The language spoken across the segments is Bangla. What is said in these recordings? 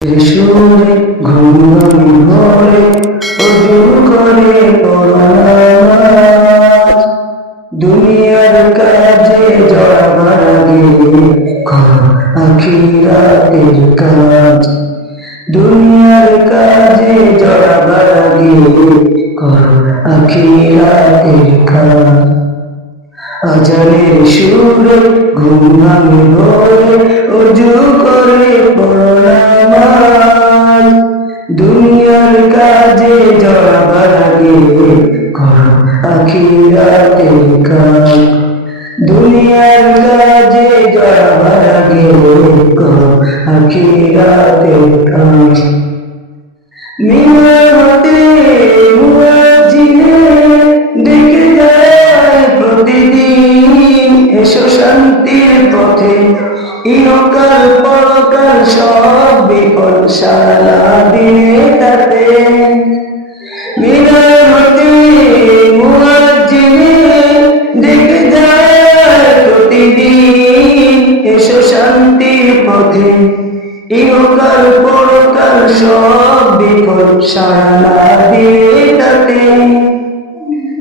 সুরে ঘুমঘুম ভরে অজু করে পড়ানামাজ দুনিয়ার কাজে জড়াবার আগে কর আখিরাতের কাজ। দুনিয়ার কাজে জড়াবার আগে কর আখিরাতের কাজ। আজানের সুরে ঘুম ভাঙে ভোরে অজু করে পড়ানামাজ দুনিয়ার কাজে জড়াবার আগে কর আখিরাতের কাজ। দুনিয়ার কাজে জড়াবার আগে কর আখিরাতের কাজ। মিনারতে মুয়াজ্জিনে ডেকে যায় প্রতিদিন, এসো শান্তির পথে ইহকাল পরকাল সব বিফল সারা দিয়ে তাতে। মিনারতে মুয়াজ্জিনে ডেকে যায় প্রতিদিন, এসো শান্তির পথে ইহকাল পরকাল সব বিফল সারা দিয়ে তাতে।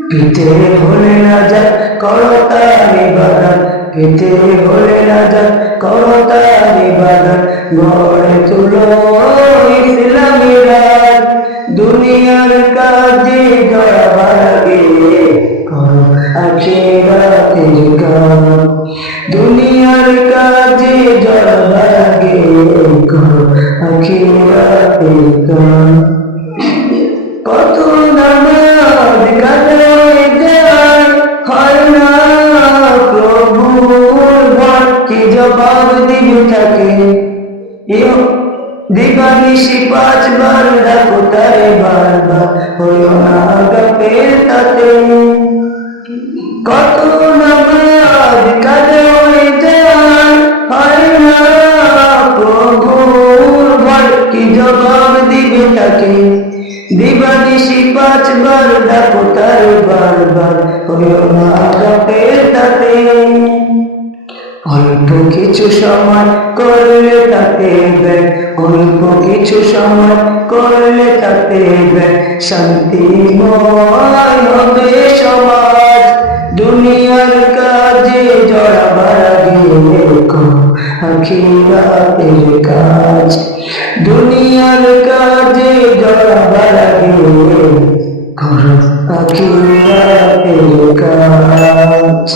পেতে হলে না যাক করো তার ইবাদত, পেতে হলে না যাক করো তার ইবাদত, গড়ে তুলো ইসলামী রাত। দুনিয়ার কাজে জড়াবার আগে করো আখিরাতের কাজ। দুনিয়ার কাজে জড়াবার আগে করো আখিরাতের কাজ। কত নামাজ কাটায় যায় হয় না প্রভুর ঘর, কি জবাব দিবে তাকে? দিবানিশি 5 বার ডাকো তারে বারবার, হইও না গাফেল তাতে। কত নামাজ কাটায় যায় হয় না প্রভুর ঘর, কি জবাব দিবে তাকে? দিবানিশি 5 বার ডাকো তারে বারবার, হইও না গাফেল তাতে। অল্প কিছু সময় করলে তাতে ব্যয়, অল্প কিছু সময় করলে তাতে ব্যয়, শান্তিময় হবে সমাজ। দুনিয়ার কাজে জড়াবার আগে করো আখিরাতের কাজ। দুনিয়ার কাজে জড়াবার আগে করো আখিরাতের কাজ।